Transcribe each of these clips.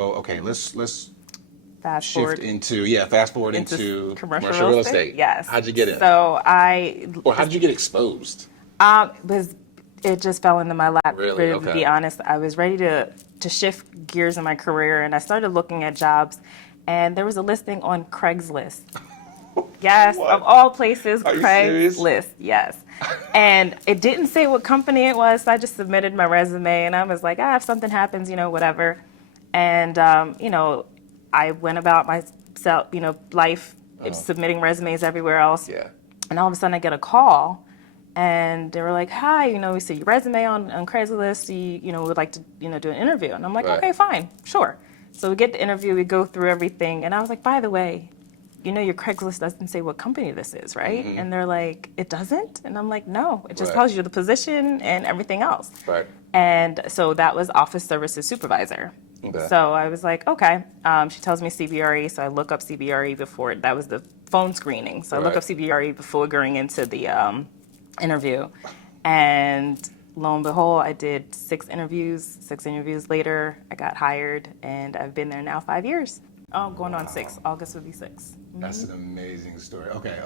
Oh, okay, let's Fast shift forward fast forward into into commercial real estate. Yes. How'd you get in? So Or how did you get exposed? was it just fell into my lap. Really? Really, to be Okay. honest, I was ready to shift gears in my career, and I started looking at jobs, and there was a listing on Craigslist. Yes, What? of all places, Are you serious? Craigslist. Yes, and it didn't say what company it was, so I just submitted my resume, and I was like, if something happens, whatever. And I went about myself, life, submitting resumes everywhere else. Yeah. And all of a sudden, I get a call, and they were like, "Hi, we see your resume on Craigslist. Would like to, do an interview." And I'm like, Right. "Okay, fine, sure." So we get the interview, we go through everything, and I was like, "By the way, your Craigslist doesn't say what company this is, right?" And they're like, "It doesn't?" And I'm like, "No, it just Right. tells you the position and everything else." Right. And so that was office services supervisor. Okay. So I was like, okay. She tells me CBRE, so I look up CBRE before, that was the phone screening. So I look Right. up CBRE before going into the interview. And lo and behold, I did 6 interviews. 6 interviews later, I got hired, and I've been there now 5 years. Oh, going on 6. August would be 6. That's an amazing story. Okay.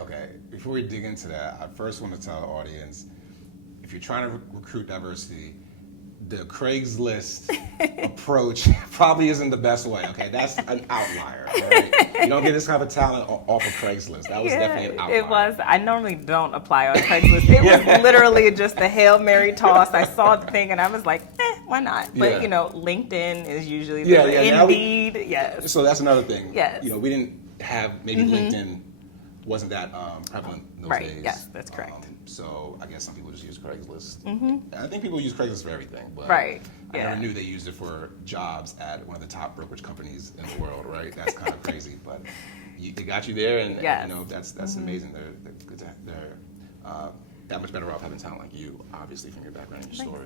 Before we dig into that, I first want to tell the audience, if you're trying to recruit diversity, the Craigslist approach probably isn't the best way, okay? That's an outlier, all right? You don't get this kind of talent off of Craigslist. That was definitely an outlier. It was. I normally don't apply on Craigslist. It was literally just a Hail Mary toss. I saw the thing and I was like, why not? But, Yeah. LinkedIn is usually Yeah, the now Indeed, yes. So that's another thing. Yes. We didn't have, maybe LinkedIn wasn't that prevalent in those Right, days. yes, that's correct. So I guess some people just use Craigslist. And I think people use Craigslist for everything, but Right, I yeah. never knew they used it for jobs at one of the top brokerage companies in the world, right? That's kind of crazy, but it got you there, and Yes. that's amazing. They're that much better off having talent like you, obviously, from your background and your story.